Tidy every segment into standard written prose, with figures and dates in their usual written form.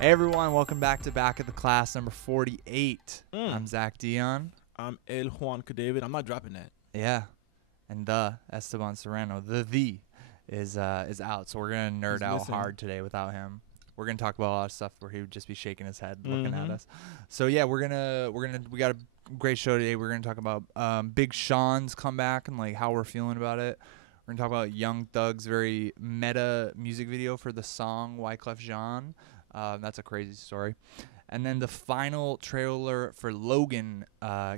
Hey everyone, welcome back to Back of the Class number 48. I'm Zach Dionne. I'm Juan Cadavid. I'm not dropping that. Yeah, and the Esteban Serrano, is out. So we're gonna nerd out hard today without him. We're gonna talk about a lot of stuff where he would just be shaking his head looking at us. So yeah, we got a great show today. We're gonna talk about Big Sean's comeback and like how we're feeling about it. We're gonna talk about Young Thug's very meta music video for the song Wyclef Jean. That's a crazy story. And then the final trailer for Logan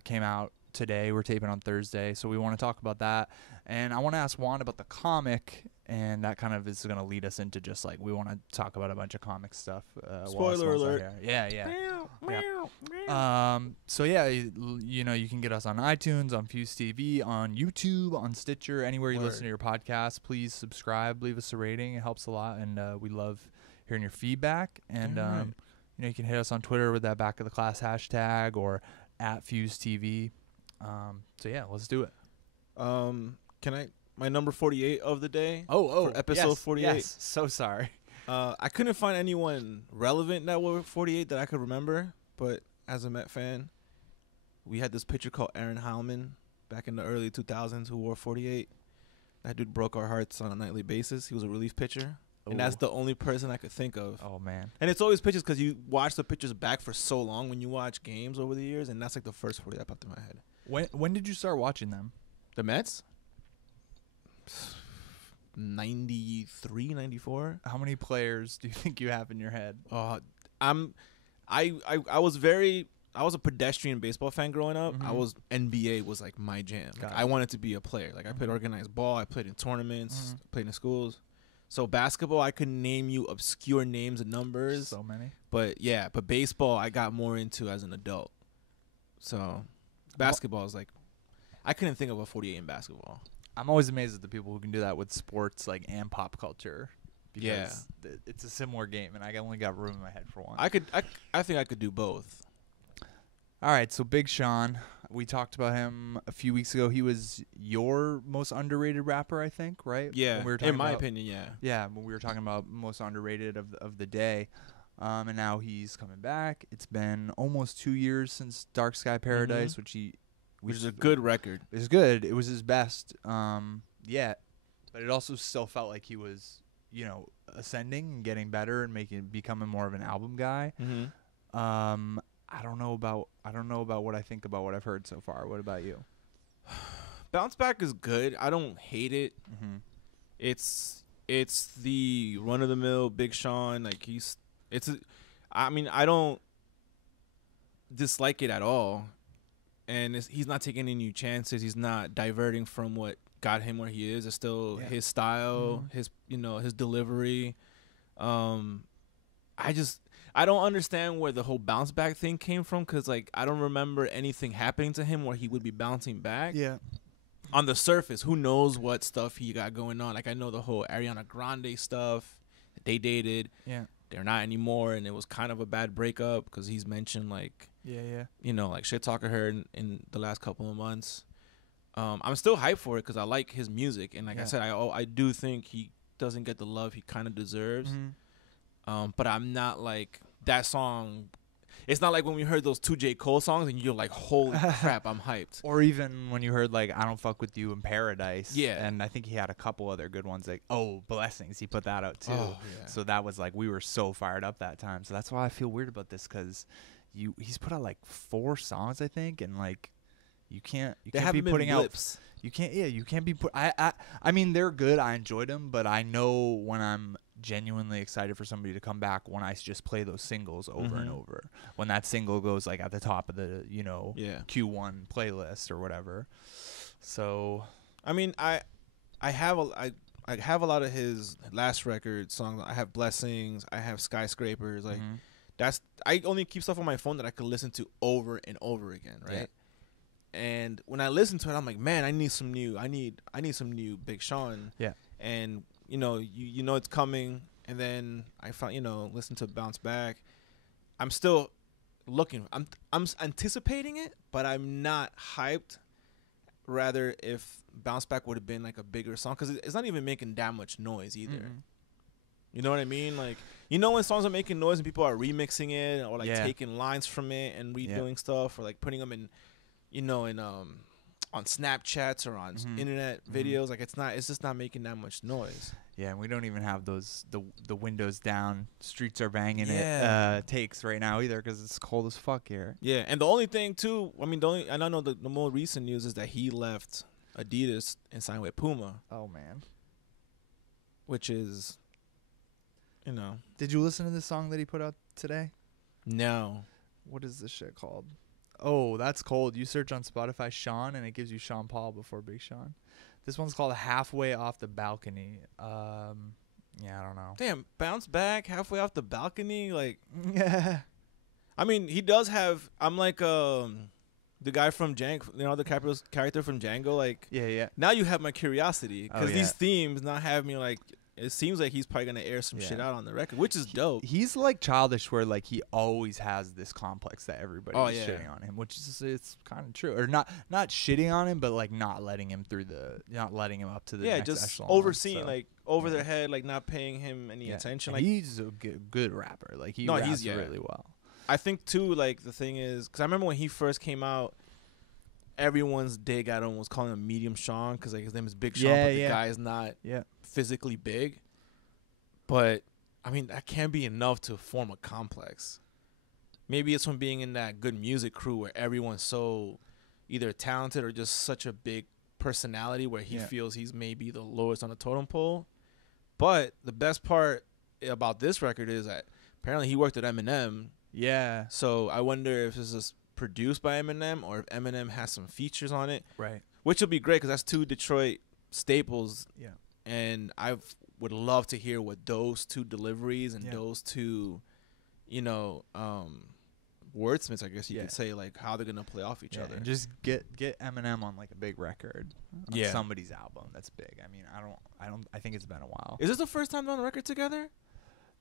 came out today. We're taping on Thursday, so we want to talk about that. And I want to ask Juan about the comic, and that kind of is going to lead us into just like we want to talk about a bunch of comic stuff. Spoiler alert. Yeah. So yeah, you know, you can get us on iTunes, on FuseTV, on YouTube, on Stitcher, anywhere you listen to your podcast. Please subscribe, leave us a rating. It helps a lot, and we love hearing your feedback. And you know, you can hit us on Twitter with that Back of the Class hashtag or at FuseTV. So yeah, let's do it. Can I my number 48 of the day? For episode 48. Yes. So sorry. I couldn't find anyone relevant that were 48 that I could remember, but as a Met fan, we had this pitcher called Aaron Heilman back in the early 2000s who wore 48. That dude broke our hearts on a nightly basis. He was a relief pitcher. And that's the only person I could think of. Oh, man. And it's always pitches because you watch the pitchers back for so long when you watch games over the years, and that's like the first 40 that popped in my head. When did you start watching them? The Mets? 93, 94. How many players do you think you have in your head? I was a pedestrian baseball fan growing up. NBA was like my jam. Like, I wanted to be a player. Like I played organized ball. I played in tournaments. Played in schools. So basketball, I could name you obscure names and numbers. So many. But baseball, I got more into as an adult. So basketball is like, I couldn't think of a 48 in basketball. I'm always amazed at the people who can do that with sports like and pop culture. Because it's a similar game, and I only got room in my head for one. I think I could do both. All right, so Big Sean, we talked about him a few weeks ago. He was your most underrated rapper, I think, right? Yeah, when we were in my opinion, yeah. Yeah, when we were talking about most underrated of the day. And now he's coming back. It's been almost 2 years since Dark Sky Paradise, which is a good record. It's good. It was his best yet, but it also still felt like he was, you know, ascending and getting better and becoming more of an album guy. I don't know about what I think about what I've heard so far. What about you? Bounce Back is good. I don't hate it. It's the run of the mill Big Sean. Like I don't dislike it at all. And he's not taking any new chances. He's not diverting from what got him where he is. It's still his style, his delivery. I don't understand where the whole bounce back thing came from, because like I don't remember anything happening to him where he would be bouncing back. Yeah. On the surface, who knows what stuff he got going on? Like I know the whole Ariana Grande stuff. They dated. Yeah. They're not anymore, and it was kind of a bad breakup because he's mentioned like you know, like shit talking her in the last couple of months. I'm still hyped for it because I like his music, and like I said, I do think he doesn't get the love he kind of deserves. But I'm not like that song. It's not like when we heard those two J. Cole songs and you're like, holy crap, I'm hyped. Or even when you heard like I Don't Fuck With You in Paradise. Yeah. And I think he had a couple other good ones like, Blessings. He put that out too. Oh, yeah. So that was like, we were so fired up that time. So that's why I feel weird about this, because he's put out like 4 songs, I think. And like, you can't be putting out. You can't be put. I mean, they're good. I enjoyed them, but I know when I'm genuinely excited for somebody to come back when I just play those singles over and over. When that single goes like at the top of the, you know, Q1 playlist or whatever. So, I mean, I have a lot of his last record songs. I have Blessings. I have Skyscrapers. Like I only keep stuff on my phone that I could listen to over and over again. Right. Yeah. And when I listen to it, I'm like, man, I need some new Big Sean. Yeah. And you know it's coming, and then I found, listen to Bounce Back. I'm still looking. I'm anticipating it, but I'm not hyped. Rather, if Bounce Back would have been like a bigger song, because it's not even making that much noise either. You know what I mean? Like You know when songs are making noise and people are remixing it or like taking lines from it and redoing stuff or like putting them in, you know, in on Snapchats or on internet videos. Like it's just not making that much noise. Yeah, and we don't even have those the windows down, streets are banging it takes right now either because it's cold as fuck here. Yeah, and the only thing too, I mean, I don't know the more recent news is that he left Adidas and signed with Puma. Oh man, which is, you know. Did you listen to the song that he put out today? No. What is this shit called? Oh, that's cold. You search on Spotify Sean, and it gives you Sean Paul before Big Sean. This one's called Halfway Off the Balcony. Yeah, I don't know. Damn, bounce back halfway off the balcony? Like, yeah. I mean, he does have, I'm like, the guy from Django, you know, the character from Django. Like, yeah. Now you have my curiosity. Because these themes not have me like, it seems like he's probably going to air some shit out on the record, which is dope. He's like childish where like he always has this complex that everybody is shitting on him, which is it's kind of true. Or not shitting on him, but like not letting him up to the next just echelon, overseeing, like over their head, like not paying him any attention. Like he's a good rapper. Like he raps really well. I think too, like the thing is, because I remember when he first came out, everyone's dig at him was calling him Medium Sean because like his name is Big Sean, but the guy is not physically big. But I mean, that can't be enough to form a complex. Maybe it's from being in that good music crew where everyone's so either talented or just such a big personality where he feels he's maybe the lowest on the totem pole. But the best part about this record is that apparently he worked at Eminem. Yeah. So I wonder if this is produced by Eminem or if Eminem has some features on it. Right. Which would be great because that's two Detroit staples. Yeah. And I would love to hear what those two deliveries and those two, you know, wordsmiths, I guess you could say, like how they're gonna play off each other. And just get Eminem on like a big record, on somebody's album that's big. I mean, I think it's been a while. Is this the first time they're on a record together?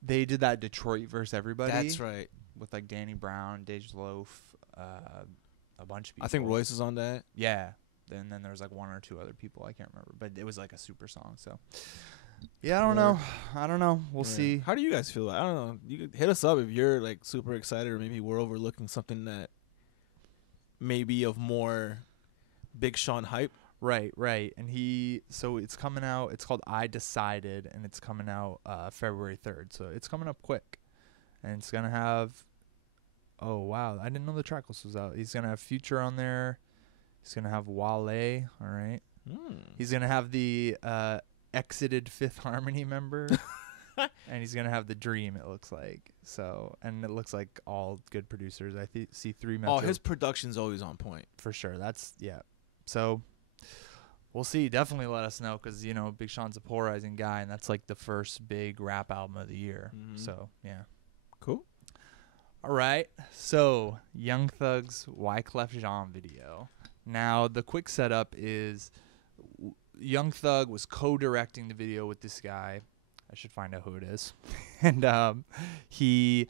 They did that Detroit versus Everybody. That's right. With like Danny Brown, Dej Loaf, a bunch of people. I think Royce is on that. Yeah. And then there was like one or two other people. I can't remember, but it was like a super song. So, yeah, I don't know. We'll see. How do you guys feel? I don't know. You could hit us up if you're like super excited, or maybe we're overlooking something that maybe of more Big Sean hype. Right. And so it's coming out. It's called I Decided, and it's coming out February 3rd. So it's coming up quick, and it's gonna have. Oh wow! I didn't know the track list was out. He's gonna have Future on there. He's going to have Wale, all right? He's going to have the exited Fifth Harmony member, and he's going to have The Dream, it looks like. So, and it looks like all good producers. I see 3 Metro. Oh, his production's always on point. For sure. So, we'll see. Definitely let us know because, you know, Big Sean's a polarizing guy, and that's like the first big rap album of the year. So, yeah. Cool. All right. So, Young Thug's Wyclef Jean video. Now, the quick setup is Young Thug was co-directing the video with this guy. I should find out who it is. And he,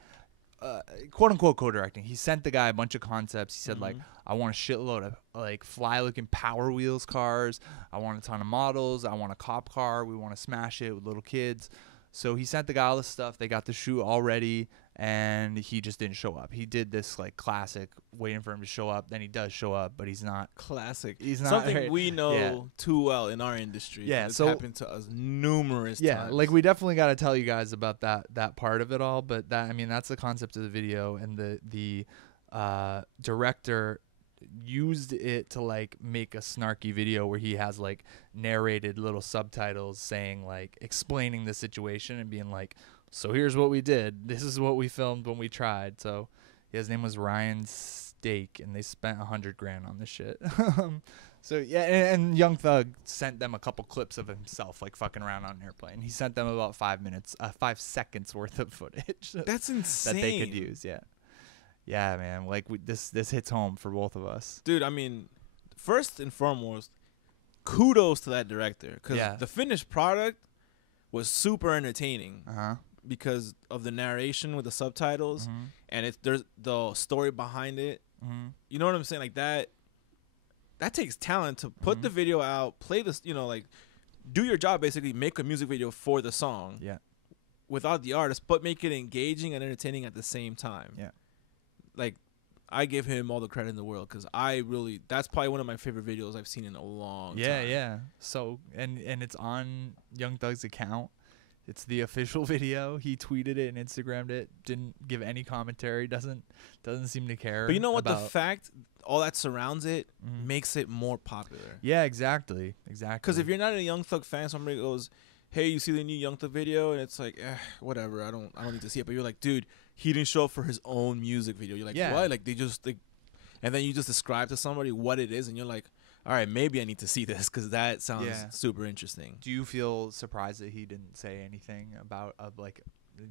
quote-unquote co-directing, he sent the guy a bunch of concepts. He said, like, I want a shitload of, like, fly-looking Power Wheels cars. I want a ton of models. I want a cop car. We want to smash it with little kids. So he sent the guy all this stuff. They got the shoot all ready, and he just didn't show up. He did this like classic, waiting for him to show up. Then he does show up, but he's not classic. He's not something we know too well in our industry. Yeah, it's happened to us numerous times. Yeah, like we definitely got to tell you guys about that part of it all. But that, I mean, that's the concept of the video, and the director used it to like make a snarky video where he has like narrated little subtitles saying like explaining the situation and being like, so here's what we did, this is what we filmed when we tried. So his name was Ryan Stake, and they spent $100,000 on this shit. So yeah, and Young Thug sent them a couple clips of himself like fucking around on an airplane. He sent them about 5 seconds worth of footage. That's insane. That they could use. Yeah, man. Like this hits home for both of us, dude. I mean, first and foremost, kudos to that director because the finished product was super entertaining because of the narration with the subtitles, and there's the story behind it. You know what I'm saying? Like that takes talent to put the video out, play this, you know, like do your job basically, make a music video for the song. Yeah. without the artist, but make it engaging and entertaining at the same time. Yeah. Like, I give him all the credit in the world because that's probably one of my favorite videos I've seen in a long time. Yeah. So, and it's on Young Thug's account. It's the official video. He tweeted it and Instagrammed it. Didn't give any commentary. Doesn't seem to care. But you know what? The fact, all that surrounds it, makes it more popular. Yeah, exactly. Because if you're not a Young Thug fan, somebody goes, "Hey, you see the new Young Thug video?" And it's like, whatever. I don't need to see it. But you're like, dude, he didn't show up for his own music video. You're like, what? Like, and then you just describe to somebody what it is, and you're like, all right, maybe I need to see this because that sounds super interesting. Do you feel surprised that he didn't say anything about like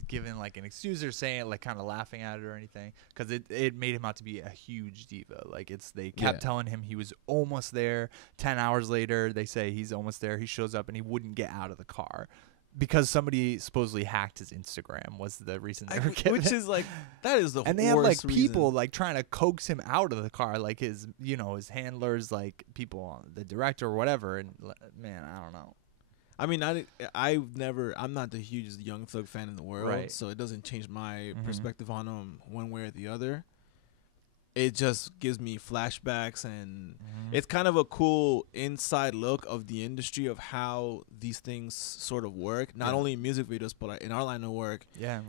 giving like an excuse or saying it, like kind of laughing at it or anything? Because it made him out to be a huge diva. Like they kept telling him he was almost there. 10 hours later, they say he's almost there. He shows up and he wouldn't get out of the car. Because somebody supposedly hacked his Instagram was the reason they were getting which is like, that is the worst. And they have like reason. people like trying to coax him out of the car, like his handlers, like people, the director or whatever. And man, I don't know. I mean, I'm not the hugest Young Thug fan in the world, so it doesn't change my perspective on him one way or the other. It just gives me flashbacks, and it's kind of a cool inside look of the industry of how these things sort of work. Not only in music videos, but in our line of work,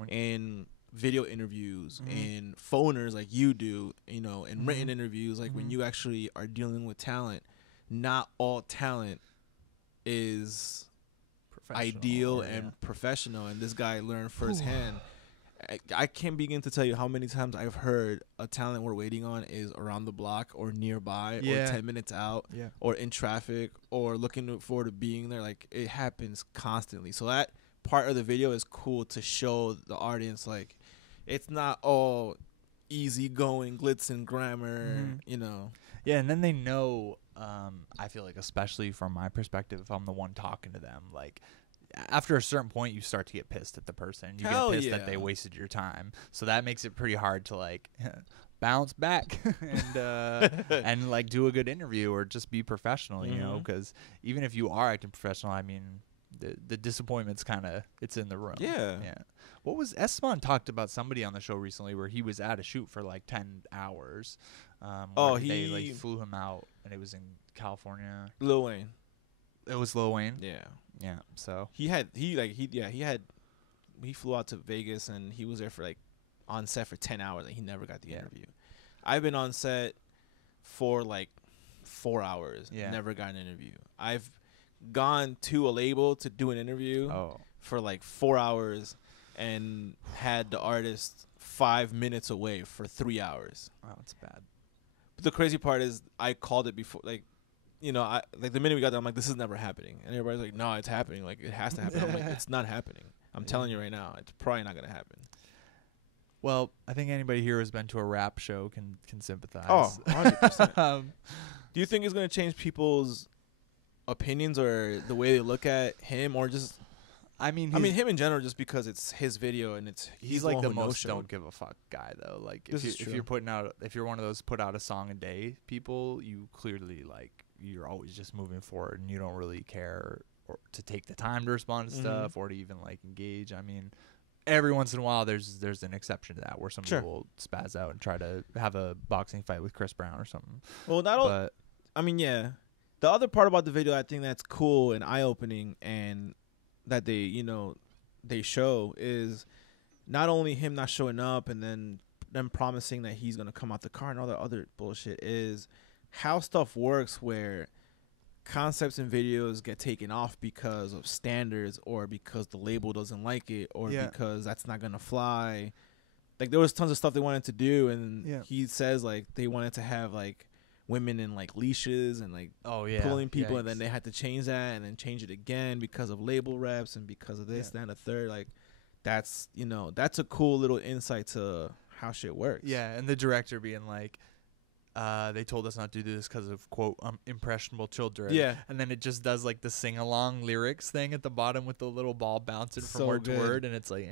in video interviews, in phoners like you do, in written interviews, like when you actually are dealing with talent. Not all talent is ideal and professional, and this guy learned firsthand. I can't begin to tell you how many times I've heard a talent we're waiting on is around the block or nearby or 10 minutes out or in traffic or looking forward to being there. Like, it happens constantly. So that part of the video is cool to show the audience, like, it's not all easygoing, glitz and glamour, Yeah, and then they know, I feel like, especially from my perspective, if I'm the one talking to them, like, after a certain point, you start to get pissed at the person. You get pissed that they wasted your time. So that makes it pretty hard to, like, bounce back and like, do a good interview or just be professional, you know? Because even if you are acting professional, I mean, the disappointment's kind of, it's in the room. Yeah. What was, Esteban talked about somebody on the show recently where he was at a shoot for, like, 10 hours. They, like, flew him out, and it was in California. Lil Wayne. It was Lil Wayne? Yeah. Yeah, so he flew out to Vegas and he was there for like on set for 10 hours and he never got the interview. I've been on set for like 4 hours, never got an interview. I've gone to a label to do an interview for like 4 hours and had the artist 5 minutes away for 3 hours. Wow, that's bad. But the crazy part is I called it before, like, the minute we got there, I'm like, this is never happening. And everybody's like, no, it's happening. Like, it has to happen. I'm like, it's not happening. I'm telling you right now, it's probably not going to happen. Well, I think anybody here who's been to a rap show can sympathize. Oh, 100%. Do you think it's going to change people's opinions or the way they look at him, or just... I mean, him in general, just because it's his video and he's like the most don't give a fuck guy, though. Like, if you're one of those put out a song a day people, you clearly, like, you're always just moving forward and you don't really care or to take the time to respond to stuff or to even, like, engage. I mean, every once in a while there's an exception to that where somebody will spaz out and try to have a boxing fight with Chris Brown or something. Well, the other part about the video I think that's cool and eye-opening and that they show is not only him not showing up and then them promising that he's gonna come out the car and all that other bullshit, is how stuff works where concepts and videos get taken off because of standards or because the label doesn't like it or because that's not gonna fly. Like, there was tons of stuff they wanted to do, and he says, like, they wanted to have, like, women in, like, leashes and, like, pulling people, and then they had to change that and then change it again because of label reps and because of this, that, and the third. Like, that's a cool little insight to how shit works. Yeah, and the director being like, they told us not to do this because of, quote, impressionable children. Yeah. And then it just does, like, the sing-along lyrics thing at the bottom with the little ball bouncing from word to word. And it's like,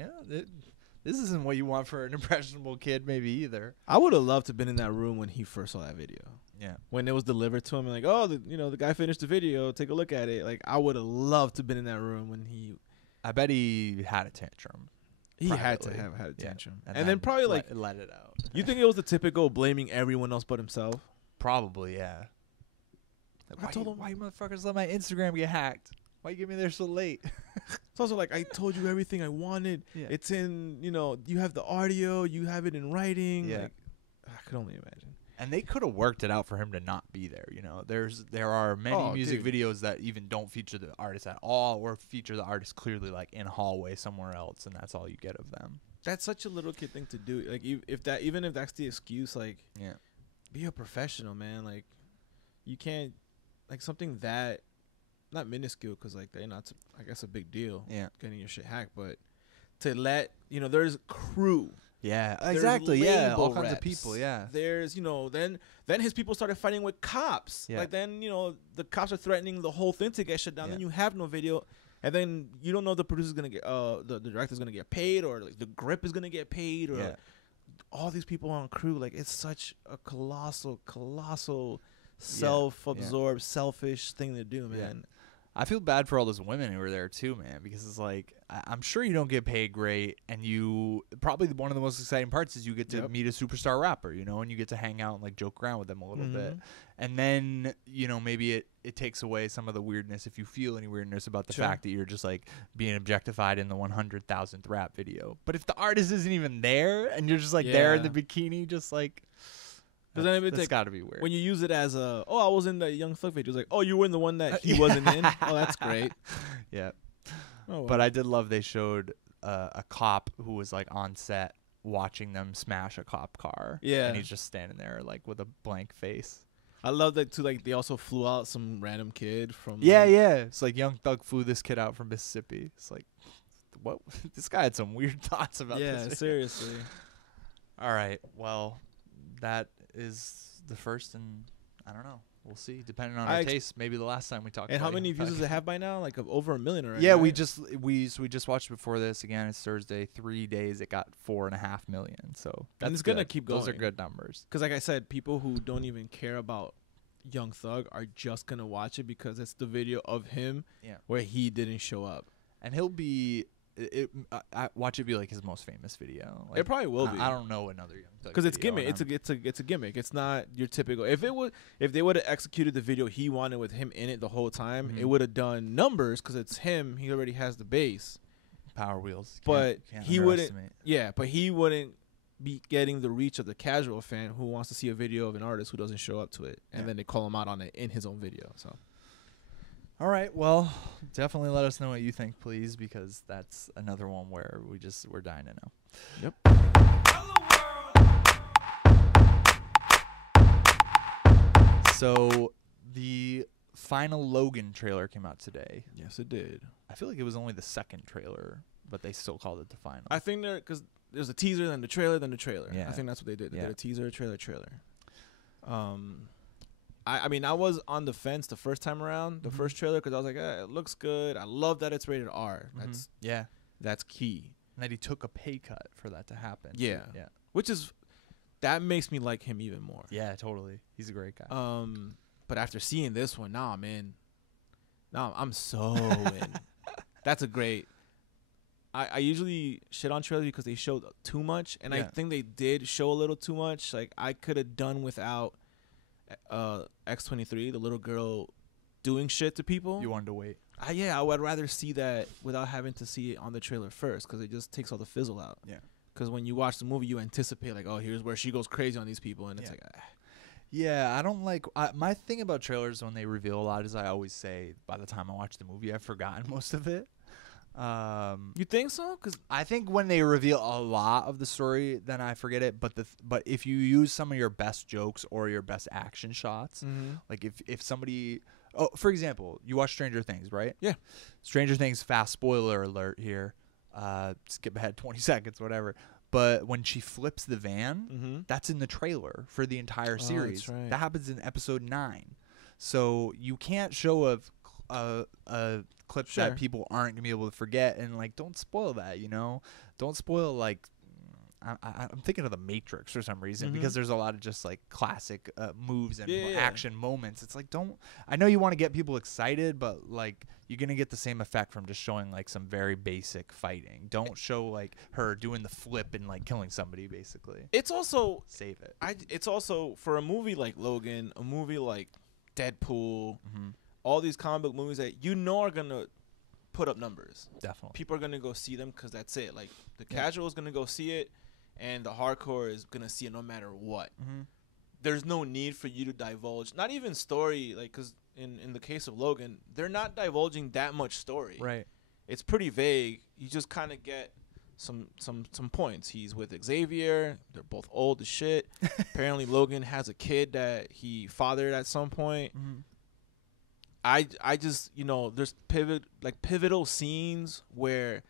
this isn't what you want for an impressionable kid maybe either. I would have loved to have been in that room when he first saw that video. Yeah. When it was delivered to him, and like, the guy finished the video, take a look at it. Like, I would have loved to have been in that room when he I bet he had a tantrum. He privately. had to have had a tantrum. Yeah. And then probably let it out. You think it was the typical blaming everyone else but himself? Probably, yeah. I told him, why you motherfuckers let my Instagram get hacked? Why you get me there so late? It's also like, I told you everything I wanted. Yeah. It's in, you have the audio, you have it in writing. Yeah. Like, I could only imagine. And they could have worked it out for him to not be there. There are many music videos that even don't feature the artist at all, or feature the artist clearly like in a hallway somewhere else, and that's all you get of them. That's such a little kid thing to do. Like, even if that's the excuse, like, be a professional, man. Like, you can't, like, something that, not minuscule, because like they're not, I guess, a big deal. Yeah, getting your shit hacked, but to let there's crew. Yeah, exactly. Yeah, all kinds of people. Yeah, there's then his people started fighting with cops. Yeah. Like then the cops are threatening the whole thing to get shut down. Yeah. Then you have no video, and then you don't know if the producer's gonna get the director's gonna get paid, or like the grip is gonna get paid, or all these people on crew. Like, it's such a colossal self-absorbed, selfish thing to do, man. Yeah. I feel bad for all those women who were there too, man, because it's like, I'm sure you don't get paid great, and you probably one of the most exciting parts is you get to meet a superstar rapper, and you get to hang out and like joke around with them a little bit, and then maybe it takes away some of the weirdness if you feel any weirdness about the fact that you're just like being objectified in the 100,000th rap video. But if the artist isn't even there and you're just like there in the bikini, just like. That's got to be weird. When you use it as I was in the Young Thug video. It's like, you were in the one that he wasn't in. Oh, that's great. Yeah. Oh, well. But I did love they showed a cop who was like on set watching them smash a cop car. Yeah. And he's just standing there like with a blank face. I love that too. Like, they also flew out some random kid from. Yeah. It's like Young Thug flew this kid out from Mississippi. It's like, what? This guy had some weird thoughts about this. Yeah, seriously. All right. Well, that is the first, and I don't know. We'll see, depending on our taste. Maybe the last time we talked. And how many views does it have by now? Like over 1 million already. Yeah, right? we just watched before this. Again, it's Thursday. 3 days, it got 4.5 million. So and it's gonna keep going. Those are good numbers. Because like I said, people who don't even care about Young Thug are just gonna watch it because it's the video of him where he didn't show up, and he'll be. I watch it be like his most famous video. Like, it probably will be. I don't know another Young Thug because it's gimmick. It's a gimmick. It's not your typical. If they would have executed the video he wanted with him in it the whole time, it would have done numbers because it's him. He already has the base, Power Wheels. But he wouldn't. Yeah, but he wouldn't be getting the reach of the casual fan who wants to see a video of an artist who doesn't show up to it, and then they call him out on it in his own video. So. All right, well, definitely let us know what you think, please, because that's another one where we're dying to know. Yep. So the final Logan trailer came out today. Yes, it did. I feel like it was only the second trailer, but they still called it the final. I think because there's a teaser, then the trailer, then the trailer. Yeah. I think that's what they did. They did a teaser, trailer. I mean, I was on the fence the first time around, the first trailer, because I was like, it looks good. I love that it's rated R. That's key. And that he took a pay cut for that to happen. Yeah. That makes me like him even more. Yeah, totally. He's a great guy. But after seeing this one, I'm so in. That's a great. I usually shit on trailers because they showed too much, and I think they did show a little too much. Like, I could have done without X23, the little girl doing shit to people. You wanted to wait. I would rather see that without having to see it on the trailer first, because it just takes all the fizzle out. Yeah. Because when you watch the movie, you anticipate like, oh, here's where she goes crazy on these people, and it's like, Yeah, I don't like. My thing about trailers when they reveal a lot is I always say by the time I watch the movie, I've forgotten most of it. You think so? Because I think when they reveal a lot of the story, then I forget it. But if you use some of your best jokes or your best action shots, like if somebody, for example, you watch Stranger Things, right? Yeah. Stranger Things, fast spoiler alert here. Skip ahead 20 seconds, whatever. But when she flips the van, that's in the trailer for the entire series. That's right. That happens in episode 9. So you can't show a clip that people aren't gonna be able to forget, and like, don't spoil that, don't spoil like I'm thinking of the Matrix for some reason because there's a lot of just like classic moves and action moments. It's like, I know you want to get people excited, but like you're gonna get the same effect from just showing like some very basic fighting. Don't show like her doing the flip and like killing somebody. Basically, it's also save it. It's also for a movie like Logan, a movie like Deadpool, all these comic book movies that are gonna put up numbers. Definitely, people are gonna go see them because that's it. Like the casual is gonna go see it, and the hardcore is gonna see it no matter what. There's no need for you to divulge, not even story, like because in the case of Logan, they're not divulging that much story. Right. It's pretty vague. You just kind of get some points. He's with Xavier. They're both old as shit. Apparently, Logan has a kid that he fathered at some point. I just, there's pivotal scenes where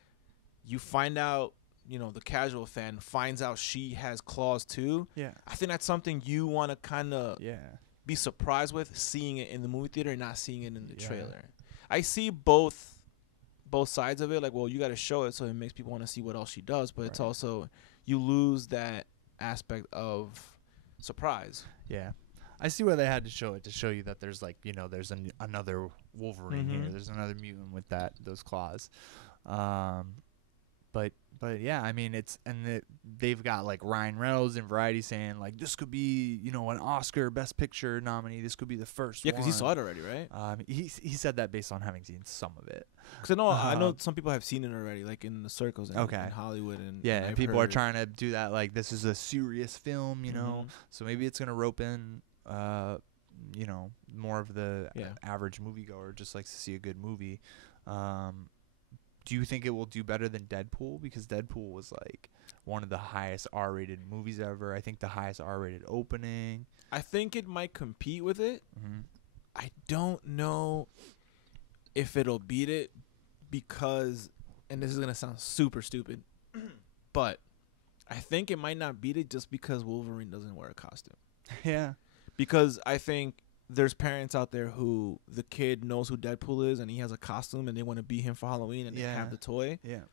you find out, the casual fan finds out she has claws too. Yeah. I think that's something you want to kind of be surprised with, seeing it in the movie theater and not seeing it in the trailer. I see both sides of it. Like, well, you got to show it so it makes people want to see what else she does, but it's also, you lose that aspect of surprise. Yeah. I see why they had to show it, to show you that there's like, there's another Wolverine here. There's another mutant with those claws. But yeah, I mean, they've got like Ryan Reynolds and Variety saying like this could be, an Oscar Best Picture nominee. This could be the first. Yeah, because he saw it already, right? He said that based on having seen some of it. Because I know some people have seen it already, like in the circles in Hollywood, and people are trying to do that. Like this is a serious film, so maybe it's gonna rope in, more of the average moviegoer just likes to see a good movie. Do you think it will do better than Deadpool? Because Deadpool was like one of the highest R-rated movies ever. I think the highest R-rated opening. I think it might compete with it. I don't know if it'll beat it because, and this is going to sound super stupid, but I think it might not beat it just because Wolverine doesn't wear a costume. Yeah. Because I think there's parents out there who the kid knows who Deadpool is and he has a costume and they want to be him for Halloween and they have the toy. Yeah.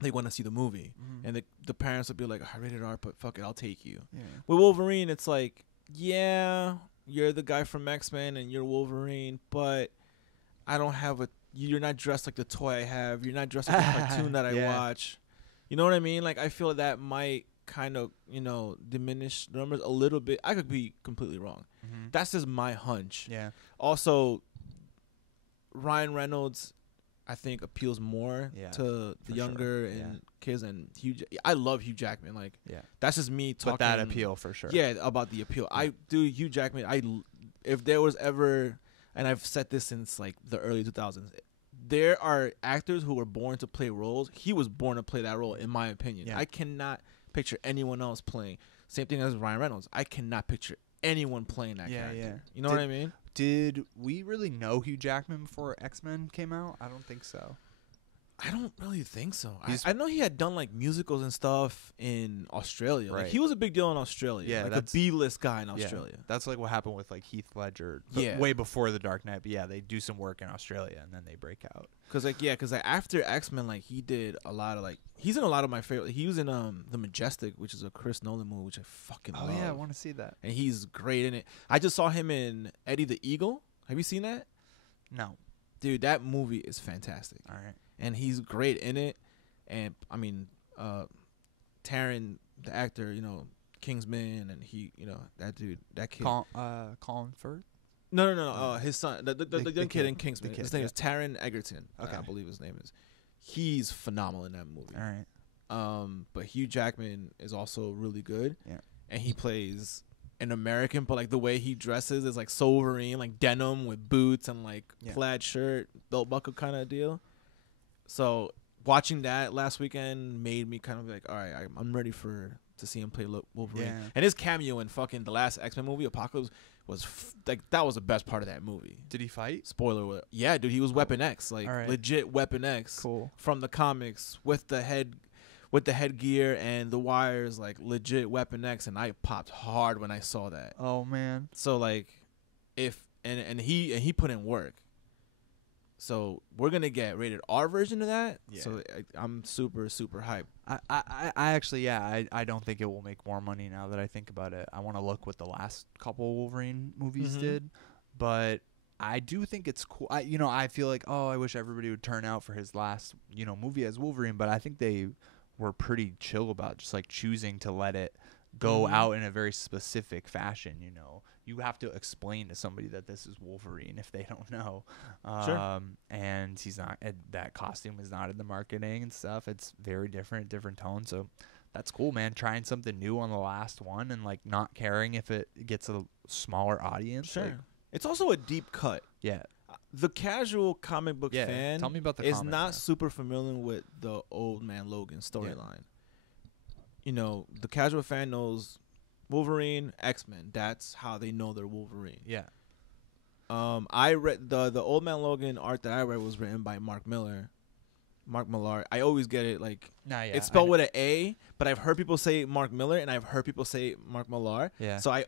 They want to see the movie. And the parents will be like, I rated R, but fuck it, I'll take you. Yeah. With Wolverine, it's like, yeah, you're the guy from X-Men and you're Wolverine, but I don't have you're not dressed like the toy I have. You're not dressed like the cartoon that I watch. You know what I mean? Like, I feel that might kind of, diminish the numbers a little bit. I could be completely wrong. That's just my hunch. Yeah. Also, Ryan Reynolds, I think, appeals more to the younger and kids. And I love Hugh Jackman. Like, that's just me talking. But that appeal for sure. Yeah, about the appeal. Hugh Jackman. If there was ever, and I've said this since like the early 2000s, there are actors who were born to play roles. He was born to play that role, in my opinion. Yeah. I cannot picture anyone else playing. Same thing as Ryan Reynolds. I cannot picture anyone playing that character. Yeah. You know what I mean? Did we really know Hugh Jackman before X-Men came out? I don't think so. I don't really think so. I know he had done like musicals and stuff in Australia. Right. Like, he was a big deal in Australia. Yeah, like a B-list guy in Australia. That's like what happened with like Heath Ledger. Way before The Dark Knight. But they do some work in Australia and then they break out. Because after X-Men, like he did a lot of he's in a lot of my favorite. He was in The Majestic, which is a Chris Nolan movie, which I fucking love. Oh yeah, I want to see that. And he's great in it. I just saw him in Eddie the Eagle. Have you seen that? No. Dude, that movie is fantastic. All right. And he's great in it. And I mean, Taron, the actor, Kingsman, and he, that dude, that kid. Colin Firth? No. His son, the young kid in Kingsman. His name is Taron Egerton. Okay. I believe his name is. He's phenomenal in that movie. All right. But Hugh Jackman is also really good. Yeah. And he plays an American, but like the way he dresses is like so Wolverine, like denim with boots and like plaid shirt, belt buckle kind of deal. So watching that last weekend made me kind of like, all right, I'm ready to see him play Wolverine. Yeah. And his cameo in fucking the last X-Men movie, Apocalypse, was that was the best part of that movie. Did he fight? Spoiler alert. Yeah, dude, he was Weapon X, like legit Weapon X. Cool. From the comics with the headgear and the wires, like legit Weapon X, and I popped hard when I saw that. Oh man. So like, and he put in work. So we're gonna get rated R version of that. Yeah. So I'm super hyped. I actually I don't think it will make more money now that I think about it. I want to look what the last couple Wolverine movies did, but I do think it's cool. I feel like I wish everybody would turn out for his last movie as Wolverine, but I think they were pretty chill about just like choosing to let it go out in a very specific fashion. You have to explain to somebody that this is Wolverine if they don't know. Sure. And he's not. That costume is not in the marketing and stuff. It's very different tone. So that's cool, man. Trying something new on the last one and like not caring if it gets a smaller audience. Sure. Like, it's also a deep cut. Yeah. The casual comic book fan tell me about the is comic, not man. super familiar with the Old Man Logan storyline. The casual fan knows Wolverine, X-Men. That's how they know they're Wolverine. Yeah. I read the Old Man Logan art that I read was written by Mark Millar. I always get it like it's spelled with an A, but I've heard people say Mark Millar and I've heard people say Mark Millar. Yeah. So I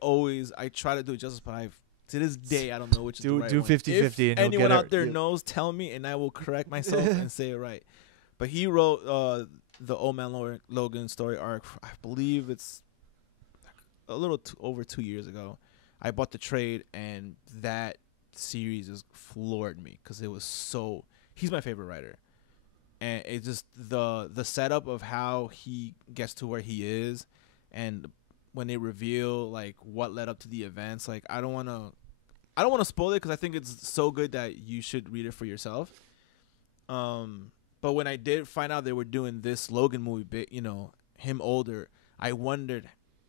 try to do it justice, but to this day I don't know which is the right do one. 50-50 If and anyone out there knows, tell me and I will correct myself and say it right. But he wrote the Old Man Logan story arc. I believe it's a little over 2 years ago. I bought the trade and that series has floored me because it was he's my favorite writer. And it's just the setup of how he gets to where he is, and when they reveal like what led up to the events, like I don't want to spoil it because I think it's so good that you should read it for yourself. But when I did find out they were doing this Logan movie, him older, I wondered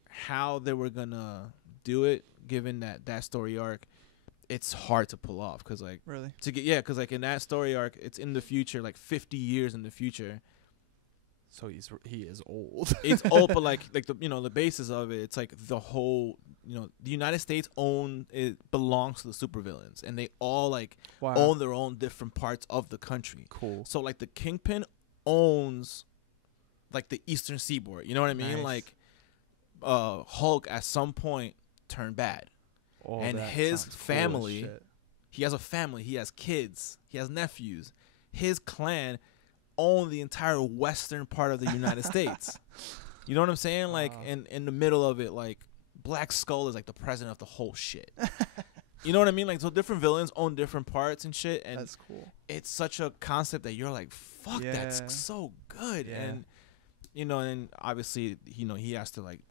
how they were gonna do it, given that story arc. It's hard to pull off because like really because like in that story arc, it's in the future, like 50 years in the future. So he is old. It's old, but like the basis of it, it's like the whole the United States belongs to the supervillains, and they all like own their own different parts of the country. Cool. So like the Kingpin owns like the Eastern Seaboard. You know what I mean? Nice. Like Hulk at some point turned bad. And his family, cool he has a family, he has kids, he has nephews. His clan own the entire western part of the United States. You know what I'm saying? Like in the middle of it, like Black Skull is like the president of the whole shit. You know what I mean? Like so different villains own different parts and shit. And that's cool. It's such a concept that you're like, fuck, that's so good. Yeah. And and obviously, he has to like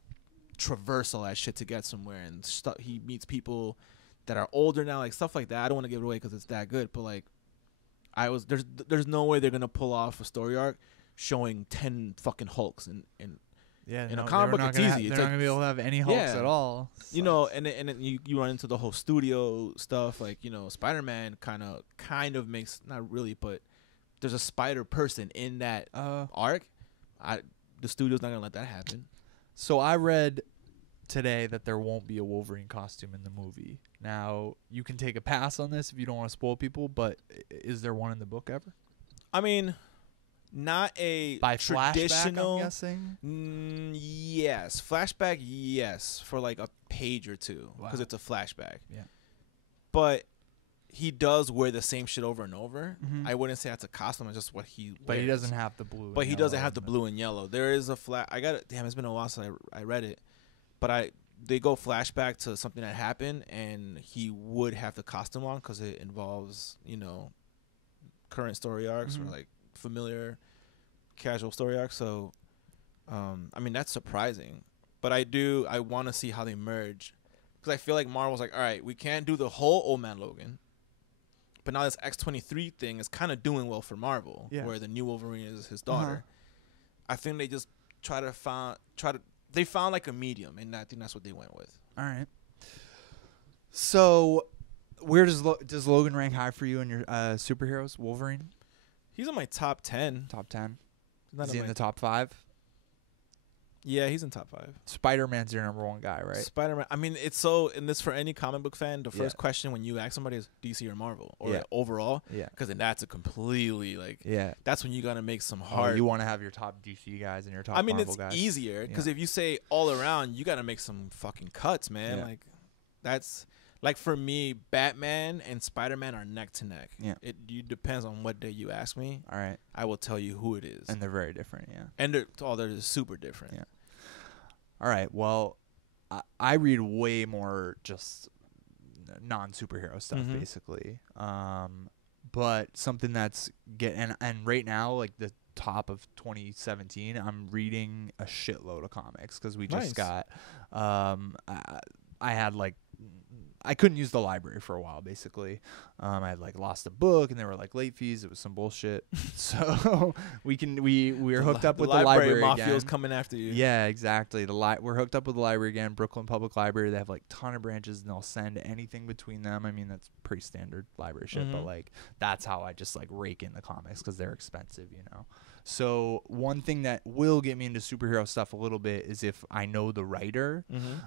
traverse all that shit to get somewhere, and stuff. He meets people that are older now, like stuff like that. I don't want to give it away because it's that good, but like there's no way they're gonna pull off a story arc showing 10 fucking Hulks in a comic book. It's easy. They're not gonna be able to have any Hulks at all. And then you run into the whole studio stuff. Like Spider-Man kind of makes, not really, but there's a spider person in that arc. The studio's not gonna let that happen. So I read today that there won't be a Wolverine costume in the movie. Now, you can take a pass on this if you don't want to spoil people, but is there one in the book ever? I mean, not a by traditional. Flashback, I'm guessing? Yes. Flashback, yes, for like a page or two because it's a flashback. Yeah. But he does wear the same shit over and over. Mm-hmm. I wouldn't say that's a costume. It's just what he wears. But he doesn't have the blue. But he doesn't have the blue and yellow. There is a I got it. Damn, it's been a while since I read it. But they go flashback to something that happened, and he would have the costume on because it involves, current story arcs or like familiar, casual story arcs. So, I mean, that's surprising. But I want to see how they merge, because I feel like Marvel's like, all right, we can't do the whole Old Man Logan. But now this X-23 thing is kind of doing well for Marvel, where the new Wolverine is his daughter. I think they just they found like a medium, and I think that's what they went with. All right. So, where does Logan rank high for you in your superheroes? Wolverine? He's in my top 10. Top 10. Is he in the top 5? Yeah, he's in top 5. Spider-Man's your number 1 guy, right? Spider-Man. I mean, it's so, and this for any comic book fan, the first question when you ask somebody is DC or Marvel, or overall. Yeah. Because then that's a completely, that's when you got to make some hard. You want to have your top DC guys and your top Marvel guys. I mean, it's easier, because if you say all around, you got to make some fucking cuts, man. Yeah. Like, that's, Like for me, Batman and Spider-Man are neck to neck. Yeah. It depends on what day you ask me. All right. I will tell you who it is. And they're very different, yeah. And they're super different. Yeah. All right. Well, I read way more just non-superhero stuff, basically. But something that's and right now, like the top of 2017, I'm reading a shitload of comics because we just got. I had like. I couldn't use the library for a while, basically. I had like lost a book, and they were like late fees. It was some bullshit. So we were hooked up with the library Mafia's again. coming after you. Yeah, exactly. We're hooked up with the library again. Brooklyn Public Library. They have like ton of branches, and they'll send anything between them. I mean, that's pretty standard library shit, but like that's how I just like rake in the comics because they're expensive, you know. So one thing that will get me into superhero stuff a little bit is if I know the writer,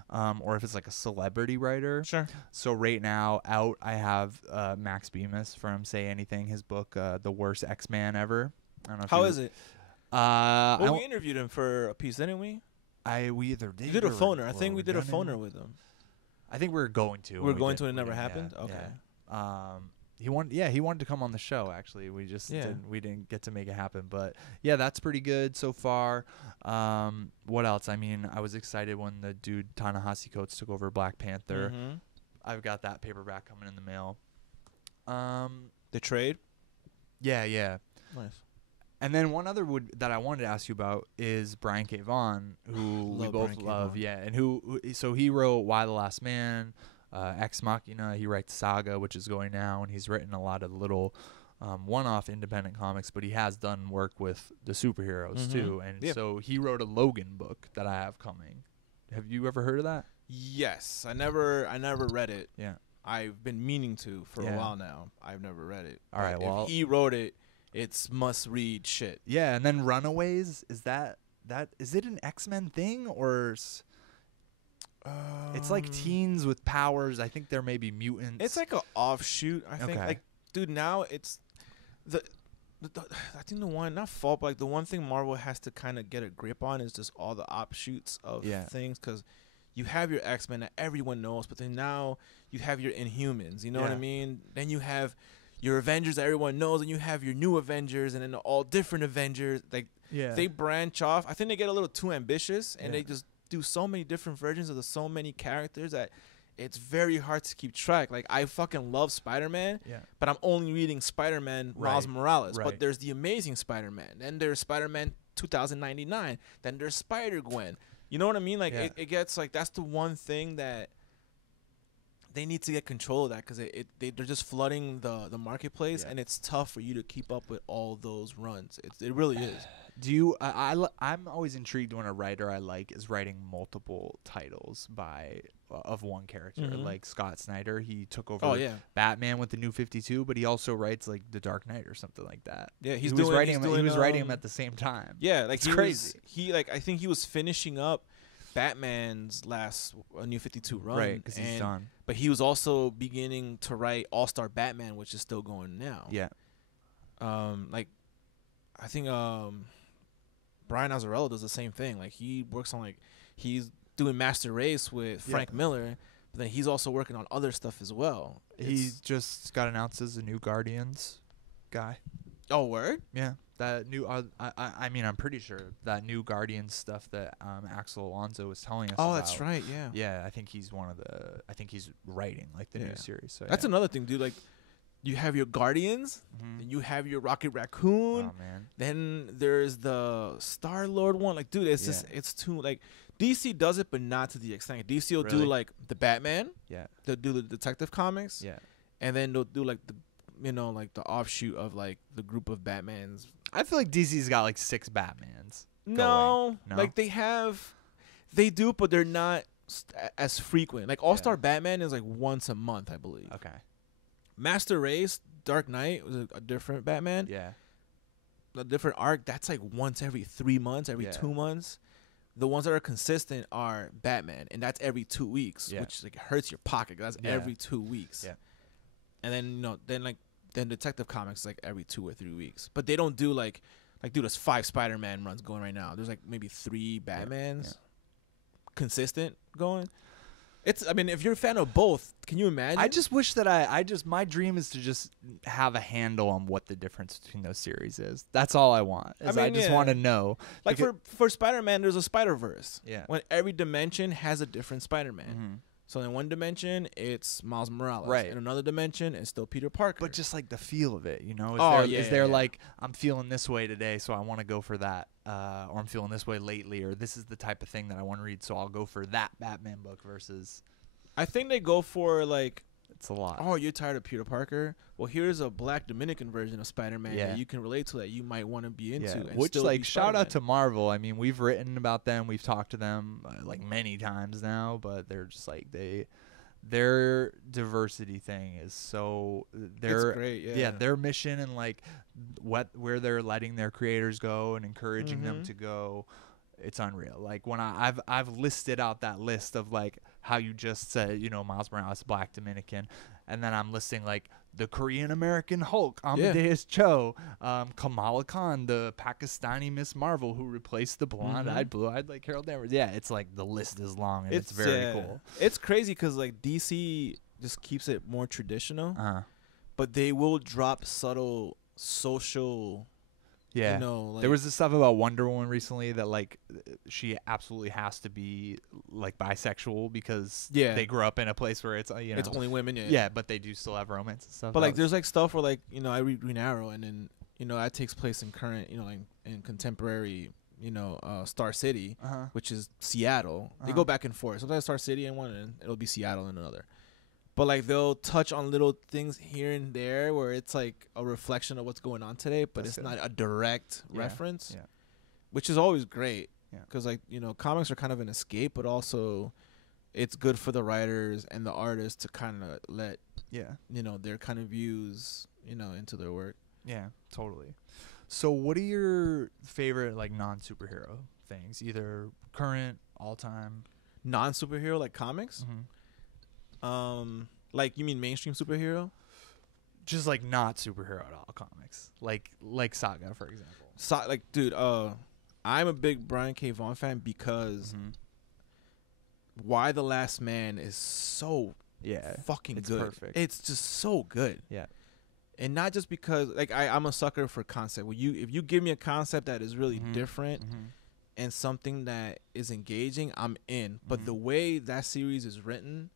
or if it's like a celebrity writer. Sure. So right now out, I have Max Bemis from Say Anything, his book, The Worst X-Man Ever. I don't know if How is it? We interviewed him for a piece, didn't we? We either did. You did a phoner. I think we did a phoner with him. I think we were going to. We were going to, and it never happened. Yeah, okay. Yeah. He wanted to come on the show. Actually, we just didn't get to make it happen. But yeah, that's pretty good so far. What else? I mean, I was excited when the dude Ta-Nehisi Coates took over Black Panther. I've got that paperback coming in the mail. The trade. Yeah. Nice. And then one other that I wanted to ask you about is Brian K. Vaughan, who we both love. Yeah, and so he wrote Why the Last Man, Ex Machina. He writes Saga, which is going now, and he's written a lot of little one-off independent comics, but he has done work with the superheroes too. And so he wrote a Logan book that I have coming. Have you ever heard of that? Yes, I never read it. Yeah, I've been meaning to for a while now. I've never read it. All right, well, if he wrote it, it's must-read shit. Yeah, and then Runaways, is it an X-Men thing or? It's like teens with powers. I think there may be mutants. It's like an offshoot. I think, like, dude, now it's I think the one, not fault, but like the one thing Marvel has to kind of get a grip on is just all the offshoots of things, because you have your X-Men that everyone knows, but then now you have your Inhumans. You know what I mean? Then you have your Avengers that everyone knows, and you have your new Avengers, and then all different Avengers. Like, they branch off. I think they get a little too ambitious, and they just do so many different versions of so many characters that it's very hard to keep track. Like, I fucking love Spider-Man, but I'm only reading Spider-Man Miles Morales. But there's the Amazing Spider-Man. Then there's Spider-Man 2099. Then there's Spider-Gwen. You know what I mean? Like, it gets, like, that's the one thing that they need to get control of that, because they're just flooding the marketplace, and it's tough for you to keep up with all those runs. It really is. Do you? I'm always intrigued when a writer I like is writing multiple titles of one character. Like Scott Snyder, he took over Batman with the New 52, but he also writes like The Dark Knight or something like that. Yeah, he was writing them at the same time. Yeah, like it's crazy. I think he was finishing up Batman's last New 52 run, right? Because he's done. But he was also beginning to write All-Star Batman, which is still going now. Yeah. Like, I think Brian Azzarello does the same thing. Like, he works on, like, he's doing Master Race with Frank Miller, but then he's also working on other stuff as well. He just got announced as a new Guardians guy. Oh, word? Yeah. That new, I mean, I'm pretty sure that new Guardians stuff that Axel Alonso was telling us about. Oh, that's right, yeah. Yeah, I think he's I think he's writing, like, the new series. So that's another thing, dude. Like, you have your Guardians, then you have your Rocket Raccoon. Oh, man. Then there's the Star-Lord one. Like, dude, it's just, it's too, like, DC does it, but not to the extent. DC will do, like, the Batman. Yeah. They'll do the Detective Comics. Yeah. And then they'll do, like, like the offshoot of, like, the group of Batmans. I feel like DC's got like 6 Batmans. No, like they do, but they're not as frequent. Like All-Star Batman is like once a month, I believe. Okay. Master Race, Dark Knight was a different Batman. Yeah. A different arc. That's like once every 3 months, every 2 months. The ones that are consistent are Batman, and that's every 2 weeks, which like hurts your pocket. That's every 2 weeks. Yeah. And then then Detective Comics is like every 2 or 3 weeks. But they don't do like dude, there's 5 Spider-Man runs going right now. There's like maybe 3 Batmans consistent going. I mean, if you're a fan of both, can you imagine? I just wish that my dream is to just have a handle on what the difference between those series is. That's all I want. I just want to know. Like for Spider-Man, there's a Spider-Verse. Yeah. When every dimension has a different Spider-Man. Mm-hmm. So in one dimension, it's Miles Morales. Right. In another dimension, it's still Peter Parker. But just like the feel of it, you know? Is there like, I'm feeling this way today, so I want to go for that. Or I'm feeling this way lately, or this is the type of thing that I want to read, so I'll go for that Batman book versus... I think they go for like... It's a lot. Oh, you're tired of Peter Parker? Well, here's a black Dominican version of Spider-Man that you can relate to, that you might want to be into. Yeah. And Which, still like, shout out to Marvel. I mean, we've written about them. We've talked to them, like, many times now. But they're just, like, their diversity thing is so... It's great, yeah. Their mission and, like, where they're letting their creators go and encouraging them to go... It's unreal. Like when I've listed out that list of like how you just said, you know, Miles Morales, Black Dominican, and then I'm listing like the Korean American Hulk, Amadeus Cho, Kamala Khan, the Pakistani Miss Marvel who replaced the blonde-eyed, blue-eyed like Carol Danvers. Yeah, it's like the list is long and it's very cool. It's crazy because like DC just keeps it more traditional, but they will drop subtle social. Yeah, you know, like, there was this stuff about Wonder Woman recently that like she absolutely has to be like bisexual because they grew up in a place where it's you know it's only women. Yeah, but they do still have romance and stuff. But like, there's like stuff where like you know I read Green Arrow and then you know that takes place in current you know like in contemporary you know Star City, which is Seattle. They go back and forth. Sometimes Star City in one and it'll be Seattle in another. But, like, they'll touch on little things here and there where it's, like, a reflection of what's going on today, but it's not a direct reference, which is always great. Because, like, you know, comics are kind of an escape, but also it's good for the writers and the artists to kind of let, you know, their kind of views, you know, into their work. Yeah, totally. So what are your favorite, like, non-superhero things? Either current, all-time? Non-superhero, like comics? Like you mean mainstream superhero? Just like not superhero at all comics, like Saga for example. Like dude, I'm a big Brian K. Vaughan fan because Why the Last Man is so fucking good. Perfect. It's just so good. Yeah, and not just because like I'm a sucker for concept. If you give me a concept that is really different. And something that is engaging, I'm in. But the way that series is written,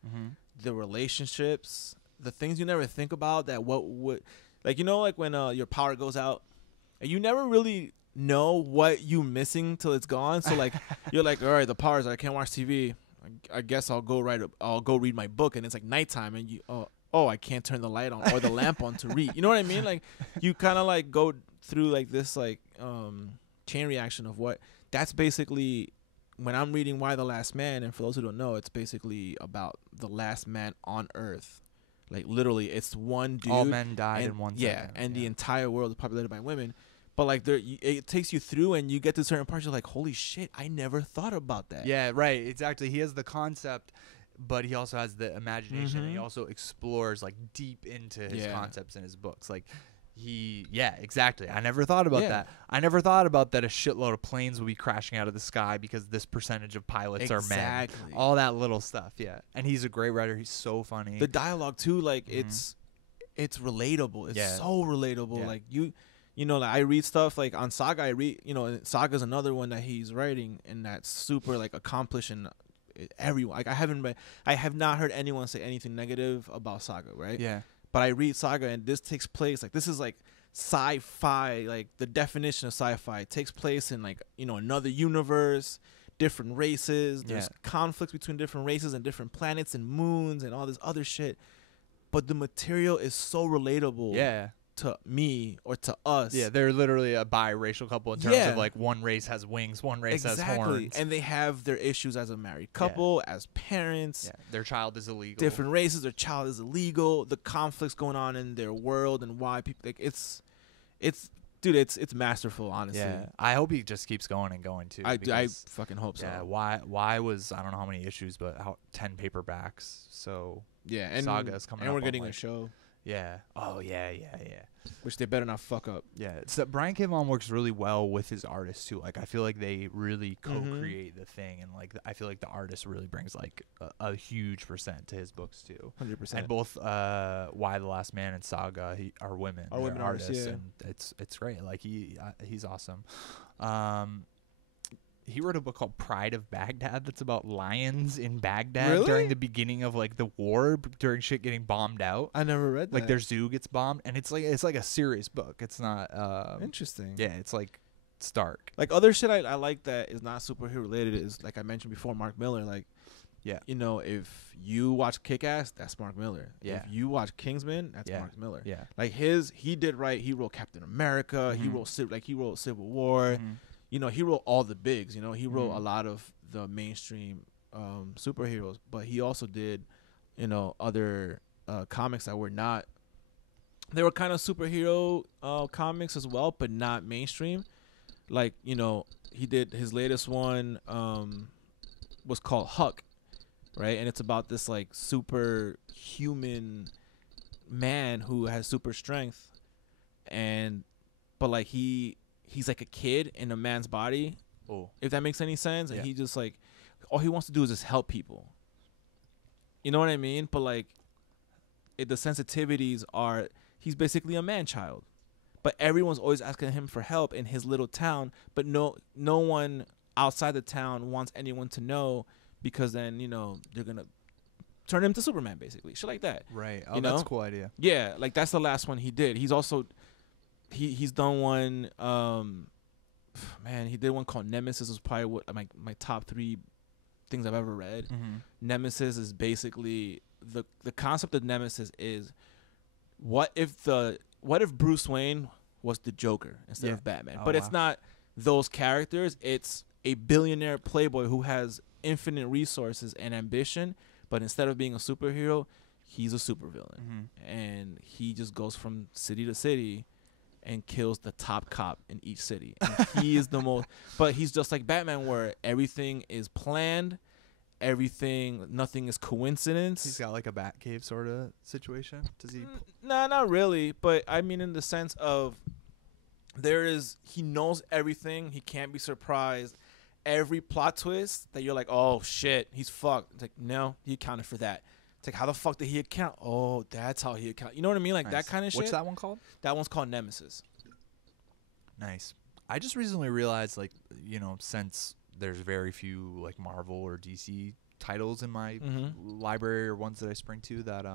the relationships, the things you never think about that what would... Like, you know, like when your power goes out, and you never really know what you're missing till it's gone. So, like, you're like, all right, the power's I can't watch TV. I guess I'll go read my book. And it's like nighttime, and you... Oh, I can't turn the light on or the lamp on to read. You know what I mean? Like, you kind of, like, go through, like, this, like, chain reaction of what... That's basically when I'm reading Why the Last Man, and for those who don't know, it's basically about the last man on Earth. Like literally, it's one dude. All men died in one second. And the entire world is populated by women. But like, it takes you through, and you get to certain parts. You're like, holy shit, I never thought about that. Yeah, right. Exactly. He has the concept, but he also has the imagination. And he also explores like deep into his concepts in his books. Like. Exactly. I never thought about that. I never thought about that a shitload of planes will be crashing out of the sky because this percentage of pilots are men. All that little stuff, And he's a great writer. He's so funny. The dialogue too, like it's relatable. It's so relatable. Like you know, like I read stuff like on Saga. I read, you know, Saga's another one that he's writing, and that's super like accomplished and everyone. Like I have not heard anyone say anything negative about Saga, right? Yeah. But I read Saga, and this takes place like this is like sci-fi, like the definition of sci-fi. It takes place in like, you know, another universe, different races. There's conflicts between different races and different planets and moons and all this other shit. But the material is so relatable to me or to us. Yeah, they're literally a biracial couple in terms of like one race has wings, one race has horns. And they have their issues as a married couple, as parents. Yeah, their child is illegal. Different races, their child is illegal. The conflicts going on in their world and why people like it's masterful, honestly. Yeah, I hope he just keeps going and going too. I fucking hope so. Yeah, why was I don't know how many issues, but 10 paperbacks. So and Saga's coming. And up we're getting on, a show. Yeah. Oh yeah. Which they better not fuck up. Yeah. So Brian K. Vaughan works really well with his artists too. Like I feel like they really co-create the thing, and like I feel like the artist really brings like a huge percent to his books too. 100%. And both Why the Last Man and Saga are women. Are women artists, yeah. And it's great. Like he's awesome. He wrote a book called Pride of Baghdad that's about lions in Baghdad during the beginning of like the war, during shit getting bombed out. I never read that. Like their zoo gets bombed, and it's like a serious book. It's not interesting. Yeah, it's like stark. Like other shit I like that is not superhero related is, like I mentioned before, Mark Miller. Like, yeah, you know, if you watch Kick-Ass, that's Mark Miller. Yeah. If you watch Kingsman, that's Mark Miller. Yeah. Like he did right. He wrote Captain America. He wrote Civil War. You know, he wrote all the bigs. You know, he wrote a lot of the mainstream superheroes, but he also did, you know, other comics that were not. They were kind of superhero comics as well, but not mainstream. Like, you know, he did his latest one was called Huck, right? And it's about this like superhuman man who has super strength, but like he's like a kid in a man's body. Oh, if that makes any sense. And he just like, all he wants to do is just help people. You know what I mean? But like, the sensitivities are, he's basically a man child, but everyone's always asking him for help in his little town. But no one outside the town wants anyone to know, because then, you know, they're gonna turn him to Superman, basically, shit like that. Right. Oh, you that's know? a cool idea. Yeah, like that's the last one he did. He's also he's done one. Man, he did one called Nemesis. Was probably what my top 3 things I've ever read. Nemesis is basically the concept of Nemesis is, what if Bruce Wayne was the Joker instead of Batman? Oh, but it's not those characters. It's a billionaire playboy who has infinite resources and ambition, but instead of being a superhero, he's a supervillain, and he just goes from city to city and kills the top cop in each city. And he is the most, but he's just like Batman, where everything is planned, nothing is coincidence. He's got like a Batcave sort of situation. Does he? No, not really. But I mean, in the sense of, he knows everything. He can't be surprised. Every plot twist that you're like, oh shit, he's fucked. It's like, no, he accounted for that. It's like, how the fuck did he account? Oh, that's how he account. You know what I mean? Like that kind of shit. What's that one called? That one's called Nemesis. Nice. I just recently realized, like, you know, since there's very few like Marvel or DC titles in my library, or ones that I spring to, that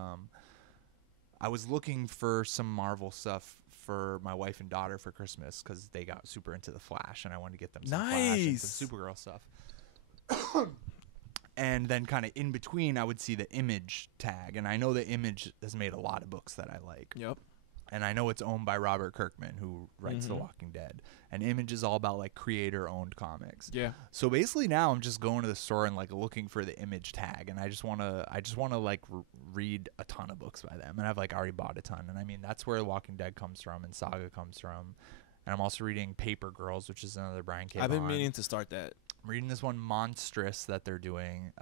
I was looking for some Marvel stuff for my wife and daughter for Christmas, because they got super into the Flash, and I wanted to get them some Flash and some Supergirl stuff. And then kind of in between, I would see the Image tag. And I know the Image has made a lot of books that I like. Yep. And I know it's owned by Robert Kirkman, who writes The Walking Dead. And Image is all about like creator-owned comics. Yeah. So basically now I'm just going to the store and like looking for the Image tag. And I just want to like read a ton of books by them. And I've like already bought a ton. And I mean, that's where The Walking Dead comes from and Saga comes from. And I'm also reading Paper Girls, which is another Brian K. I've been meaning to start that. I'm reading this one, Monstrous, that they're doing.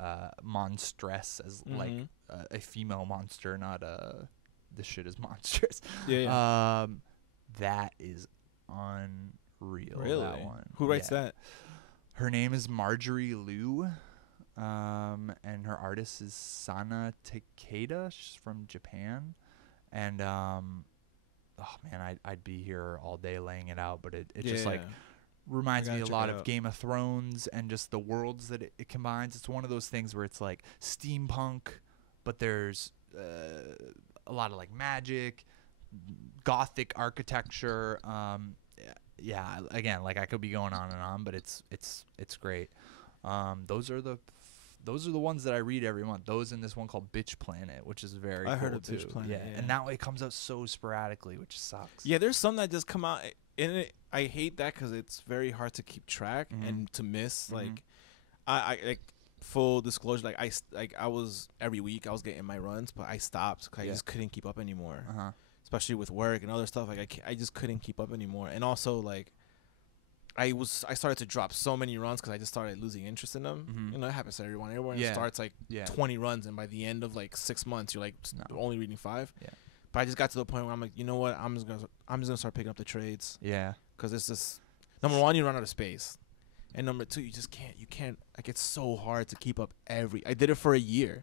Monstress as like a female monster, not this shit is monstrous. Yeah. That is unreal. Really? That one. Who writes that? Her name is Marjorie Liu, and her artist is Sana Takeda. She's from Japan, and oh man, I'd be here all day laying it out, but it just like reminds me a lot of Game of Thrones and just the worlds that it combines. It's one of those things where it's like steampunk, but there's a lot of like magic, gothic architecture. Yeah, again, like I could be going on and on, but it's great. Those are the ones that I read every month. Those and this one called Bitch Planet, which is very cool. I heard of Bitch Planet. Yeah, and that way it comes out so sporadically, which sucks. Yeah, there's some that just come out in it. I hate that because it's very hard to keep track and to miss. Like, I like, full disclosure. Like I was every week I was getting my runs, but I stopped because I just couldn't keep up anymore. Especially with work and other stuff. Like I just couldn't keep up anymore. And also like I started to drop so many runs because I just started losing interest in them. You know, it happens to everyone. Everyone starts like 20 runs, and by the end of like 6 months, you're like only reading 5. Yeah. But I just got to the point where I'm like, you know what? I'm just gonna start picking up the trades. Yeah. Because it's just, number one, you run out of space, and number two, you can't. Like, it's so hard to keep up I did it for a year,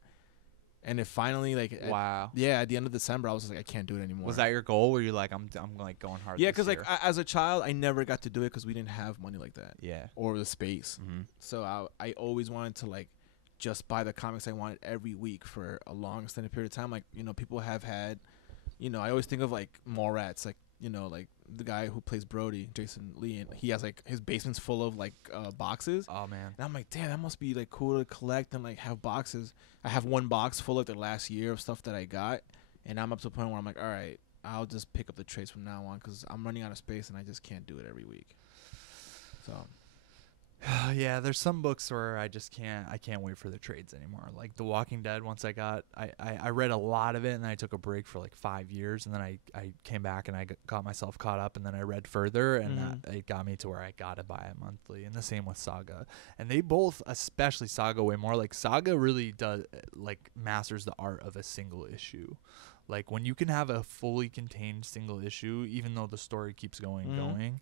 and it finally wow. at the end of December, I was just like, I can't do it anymore. Was that your goal? Were you like, I'm like going hard? Yeah, because like as a child, I never got to do it because we didn't have money like that. Yeah. Or the space. Mm-hmm. So I always wanted to like just buy the comics I wanted every week for a long extended period of time. Like, you know, people have had, you know, I always think of like Mallrats, like, you know, like the guy who plays Brody, Jason Lee, and he has like his basement's full of like boxes. Oh man. And I'm like, damn, that must be like cool to collect and like have boxes. I have one box full of the last year of stuff that I got, and I'm up to the point where I'm like, all right, I'll just pick up the trades from now on because I'm running out of space and I just can't do it every week. So. Yeah, there's some books where I can't wait for the trades anymore. Like The Walking Dead, once I read a lot of it, and then I took a break for like 5 years, and then I came back and I got myself caught up, and then I read further, and that it got me to where I gotta buy it monthly. And the same with Saga. And they both, especially Saga, way more. Like Saga really does like masters the art of a single issue. Like when you can have a fully contained single issue, even though the story keeps going.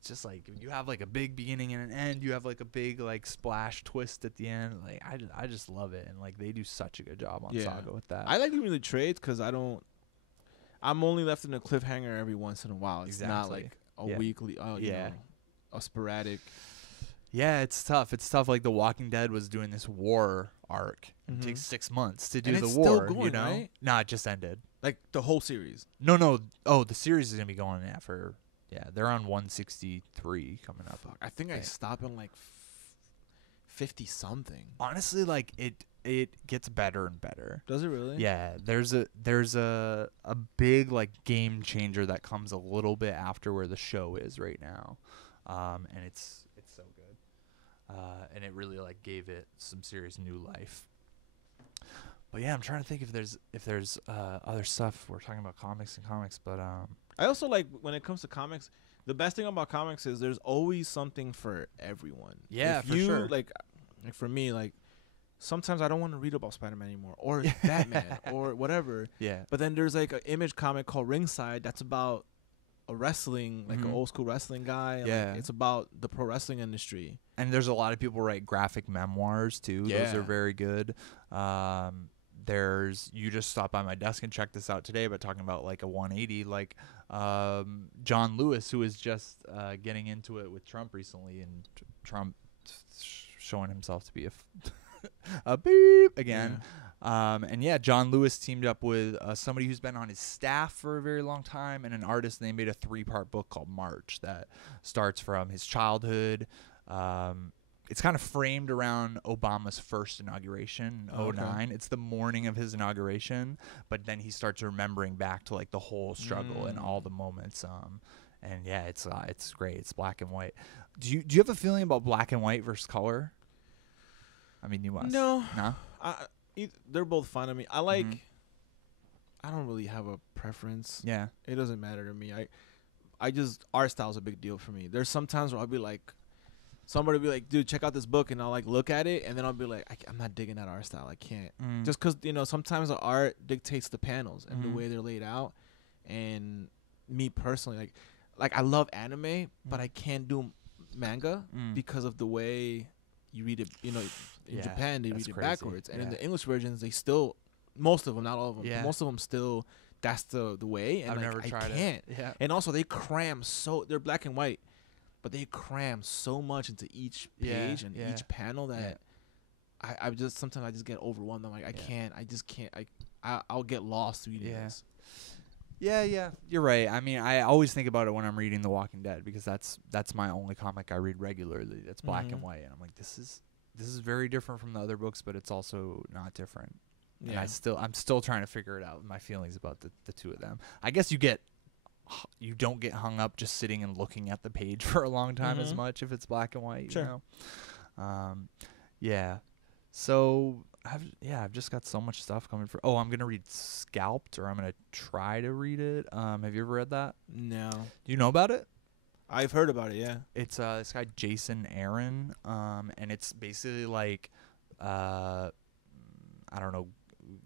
It's just like you have like a big beginning and an end. You have like a big like splash twist at the end. Like I just love it, and like they do such a good job on Saga with that. I like doing the trades because I'm only left in a cliffhanger every once in a while. It's not like a weekly. You know, a sporadic. Yeah, it's tough. It's tough. Like The Walking Dead was doing this war arc. It takes 6 months to do the war. Still going, you know, right? Nah, it just ended. Like the whole series. No. Oh, the series is gonna be going for. Yeah, they're on 163 coming up. I think I stopped on like 50 something. Honestly, like it gets better and better. Does it really? Yeah, there's a big like game changer that comes a little bit after where the show is right now, and it's so good, and it really like gave it some serious new life. But yeah, I'm trying to think if there's other stuff. We're talking about comics, but I also like when it comes to comics, the best thing about comics is there's always something for everyone. Yeah, for sure. Like for me, like sometimes I don't want to read about Spider-Man anymore or Batman or whatever. Yeah. But then there's like an Image comic called Ringside that's about a wrestling, like an old school wrestling guy. Yeah. Like, it's about the pro wrestling industry. And there's a lot of people write graphic memoirs too. Yeah. Those are very good. You just stopped by my desk and checked this out today, but talking about like a 180, like John Lewis, who is just getting into it with Trump recently, and Trump showing himself to be a beep again. Yeah. And yeah, John Lewis teamed up with somebody who's been on his staff for a very long time and an artist, and they made a 3-part book called March that starts from his childhood. It's kind of framed around Obama's first inauguration in 2009. It's the morning of his inauguration, but then he starts remembering back to like the whole struggle and all the moments. And yeah, it's great. It's black and white. Do you have a feeling about black and white versus color? I mean, you must. No. No? They're both fun. I mean, I like. I don't really have a preference. Yeah. It doesn't matter to me. I just, art style is a big deal for me. There's some times where I'll be like, somebody will be like, dude, check out this book, and I'll like look at it, and then I'll be like, I'm not digging that art style. I can't. Just because, you know, sometimes the art dictates the panels and the way they're laid out. And me personally, like I love anime, but I can't do manga because of the way you read it. You know, in Japan they read it backwards, and in the English versions they still, most of them, not all of them, but most of them still, that's the way. And I've like, never tried I can't. it. Yeah. And also they cram they're black and white, but they cram so much into each page and each panel that I just, sometimes I just get overwhelmed. I'm like, I just can't. I'll get lost reading this. Yeah, you're right. I mean, I always think about it when I'm reading The Walking Dead, because that's my only comic I read regularly. That's black and white, and I'm like, this is very different from the other books, but it's also not different. Yeah. And I'm still trying to figure it out. My feelings about the two of them. I guess you don't get hung up just sitting and looking at the page for a long time as much if it's black and white. Sure. You know? Yeah. So I've just got so much stuff coming for. Oh, I'm gonna read Scalped, or I'm gonna try to read it. Have you ever read that? No. Do you know about it? I've heard about it. Yeah. It's this guy Jason Aaron, and it's basically like I don't know,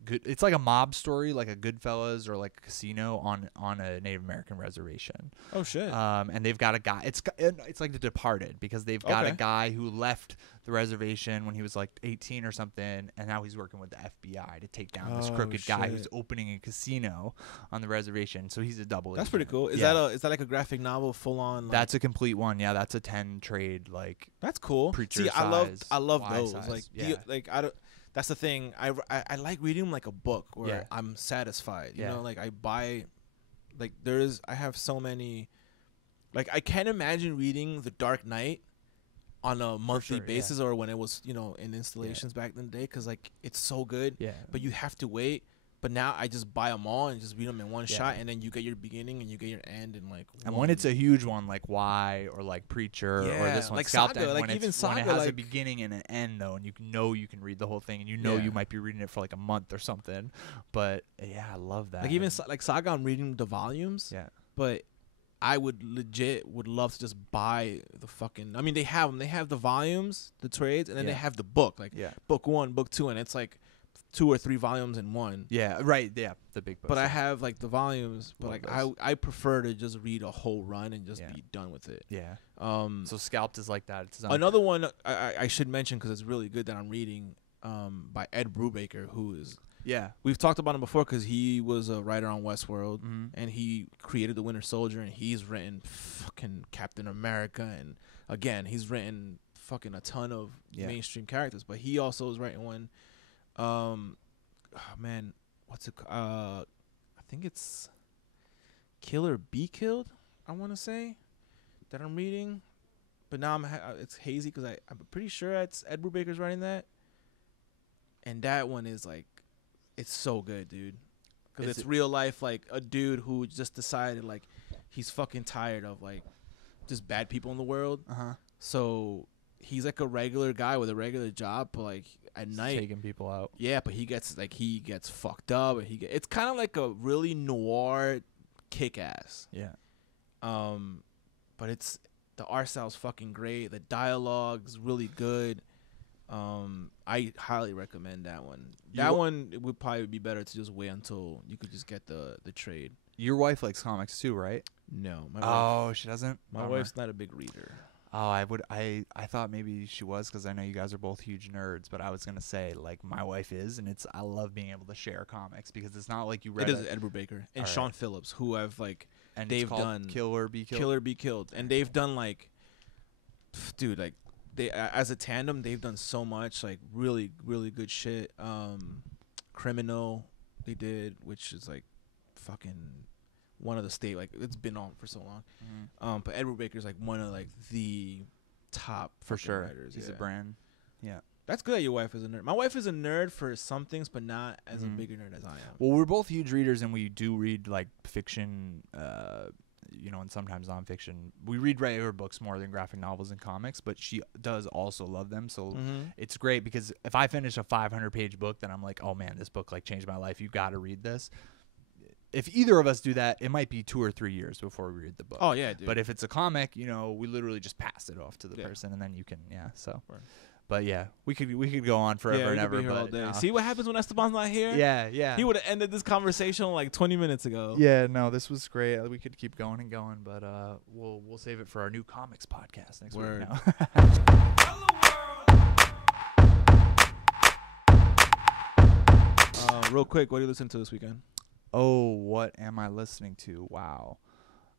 good. It's like a mob story, like a Goodfellas or like a casino on a Native American reservation. Oh shit. And they've got a guy. It's like The Departed, because they've got a guy who left the reservation when he was like 18 or something, and now he's working with the FBI to take down this crooked guy who's opening a casino on the reservation. So he's a double agent. That's pretty cool. Is that like a graphic novel full on? Like, that's a complete one. Yeah, that's a 10 trade like. That's cool. Preacher See, size, I love Y those. size. Like I don't. That's the thing. I like reading them like a book where I'm satisfied. You know, like I buy, like I have so many, like I can't imagine reading The Dark Knight on a monthly basis or when it was, you know, in installations back in the day, because like it's so good. Yeah. But you have to wait. But now I just buy them all and just read them in one shot, and then you get your beginning and you get your end in like. And when it's a huge one like Y or like Preacher or this one, like Scalped Saga, End, like even Saga, when it has like, a beginning and an end though, and you know you can read the whole thing, and you know you might be reading it for like a month or something. But yeah, I love that. Like even like Saga, I'm reading the volumes. Yeah. But I would love to just buy the fucking. I mean, they have them. They have the volumes, the trades, and then they have the book. Like book 1, book 2, and it's like 2 or 3 volumes in one. Yeah, right. Yeah, the big book. But I have like the volumes, but like I prefer to just read a whole run and just be done with it. Yeah. So Scalped is like that. It's another one I should mention because it's really good that I'm reading by Ed Brubaker, who is we've talked about him before because he was a writer on Westworld and he created The Winter Soldier, and he's written fucking Captain America, and again he's written fucking a ton of mainstream characters, but he also is writing one. Oh man, what's it? I think it's Kill or Be Killed. I want to say that I'm reading, but now it's hazy because I'm pretty sure it's Ed Brubaker's writing that, and that one is like, it's so good, dude, because it's real life, like a dude who just decided like he's fucking tired of like just bad people in the world. So he's like a regular guy with a regular job, but like at night taking people out. Yeah, but he gets fucked up, and it's kind of like a really noir kick-ass. Yeah. But the art style's fucking great. The dialogue's really good. I highly recommend that one. That one, it would probably be better to just wait until you could just get the trade. Your wife likes comics too, right? No. She doesn't? My wife's not a big reader. Oh, I thought maybe she was, because I know you guys are both huge nerds, but I was gonna say like my wife is, and I love being able to share comics because it's not like you read. It is Ed Brubaker and Sean Phillips, who have like, and they've done Kill or Be Killed. Kill or Be Killed, and they've done like, dude, like they as a tandem they've done so much, like really really good shit. Criminal they did, which is like fucking one of the state, like it's been on for so long. But Ed Brubaker's like one of like the top for sure writers. He's a brand. Yeah. That's good that your wife is a nerd. My wife is a nerd for some things, but not as a bigger nerd as I am. Well, we're both huge readers, and we do read like fiction, and sometimes nonfiction. We read regular books more than graphic novels and comics, but she does also love them. So it's great, because if I finish a 500-page book, then I'm like, oh man, this book like changed my life. You got to read this. If either of us do that, it might be 2 or 3 years before we read the book. Oh yeah, dude. But if it's a comic, we literally just pass it off to the person, and then you can, so. Right. But yeah, we could go on forever and ever. But all day. See what happens when Esteban's not here? Yeah. He would have ended this conversation like 20 minutes ago. Yeah, no, this was great. We could keep going and going, but we'll save it for our new comics podcast next week now. Real quick, what are you listening to this weekend? Oh, what am I listening to? Wow.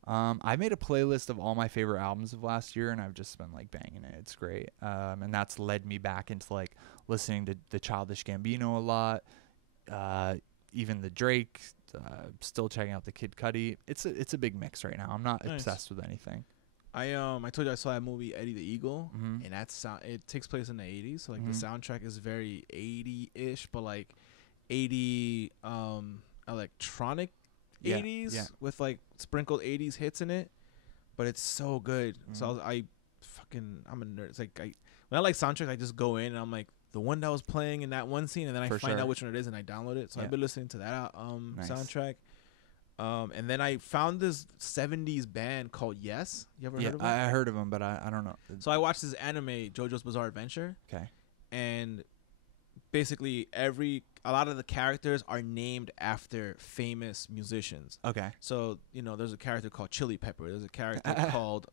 I made a playlist of all my favorite albums of last year, and I've just been like banging it. It's great. And that's led me back into like listening to the Childish Gambino a lot. Even the Drake, still checking out the Kid Cudi. It's a big mix right now. I'm not obsessed with anything. I told you I saw that movie Eddie the Eagle, and it takes place in the 80s. So like the soundtrack is very 80-ish, but like 80 electronic 80s with like sprinkled 80s hits in it, but it's so good. So I'm a nerd. It's like when I like soundtracks, I just go in and I'm like the one that was playing in that one scene, and then I find out which one it is and I download it. So I've been listening to that soundtrack. And then I found this 70s band called Yes. You ever heard of them? I heard of them, but I don't know. So I watched this anime, JoJo's Bizarre Adventure. Okay. And basically every a lot of the characters are named after famous musicians. Okay. So, there's a character called Chili Pepper. There's a character called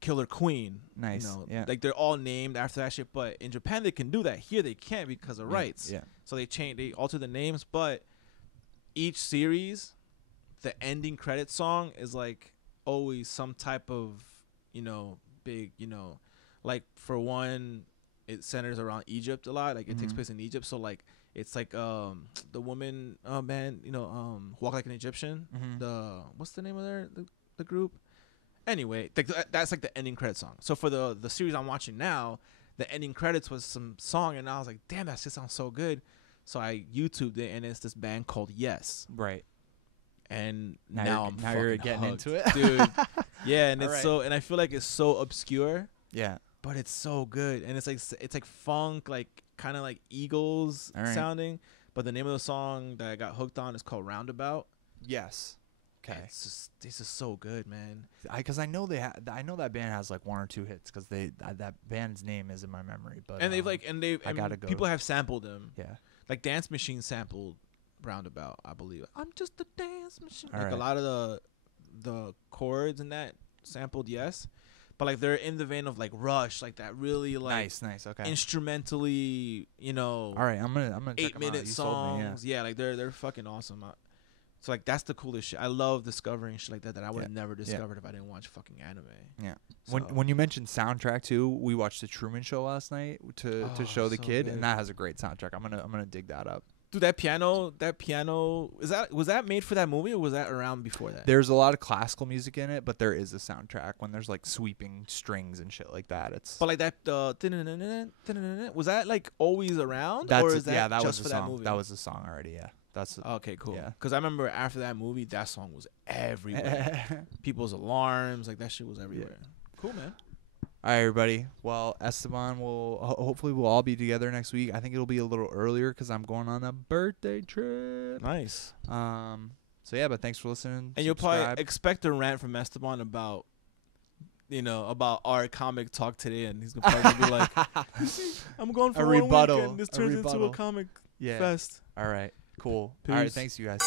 Killer Queen. Nice. Yeah. Like they're all named after that shit, but in Japan they can do that. Here they can't because of rights. Yeah. So they alter the names, but each series, the ending credit song is like always some type of, big, like for one, it centers around Egypt a lot. Like it takes place in Egypt. So like it's like the woman band, Walk Like an Egyptian. What's the name of the group? Anyway, that's like the ending credit song. So for the series I'm watching now, the ending credits was some song, and I was like, damn, that shit sounds so good. So I YouTubed it, and it's this band called Yes. Right. And now you're getting hooked, into it, dude. Yeah, and it's right. and I feel like it's so obscure. Yeah. But it's so good, and it's like funk, like kind of like Eagles sounding. But the name of the song that I got hooked on is called Roundabout. Yes. Okay. It's just so good, man. Because I know I know that band has like 1 or 2 hits because that band's name is in my memory. But people have sampled them. Yeah. Like Dance Machine sampled Roundabout, I believe. I'm just a dance machine. All like right. a lot of the chords in that sampled Yes. But like they're in the vein of like Rush, like that really like nice, okay. Instrumentally, All right, I'm gonna 8-minute songs. Yeah, like they're fucking awesome. So like that's the coolest shit. I love discovering shit like that I would have never discovered if I didn't watch fucking anime. Yeah. So. When you mentioned soundtrack too, we watched the Truman Show last night to show the kid, good. and that has a great soundtrack. I'm gonna dig that up. Dude, that piano was that made for that movie, or was that around before that? There's a lot of classical music in it, but there is a soundtrack when there's like sweeping strings and shit like that. But like that was that like always around, or is that that just was for the that song. movie? That was the song already. Yeah, that's okay, cool. Yeah, because I remember after that movie, that song was everywhere. People's alarms, like that shit was everywhere. Yeah. Cool, man. All right, everybody. Well, Esteban hopefully we'll all be together next week. I think it'll be a little earlier because I'm going on a birthday trip. Nice. So yeah, but thanks for listening. And you'll probably expect a rant from Esteban about our comic talk today, and he's gonna probably be like, "I'm going for a rebuttal. Weekend. This turns into a comic fest." All right. Cool. Peace. All right. Thanks, you guys.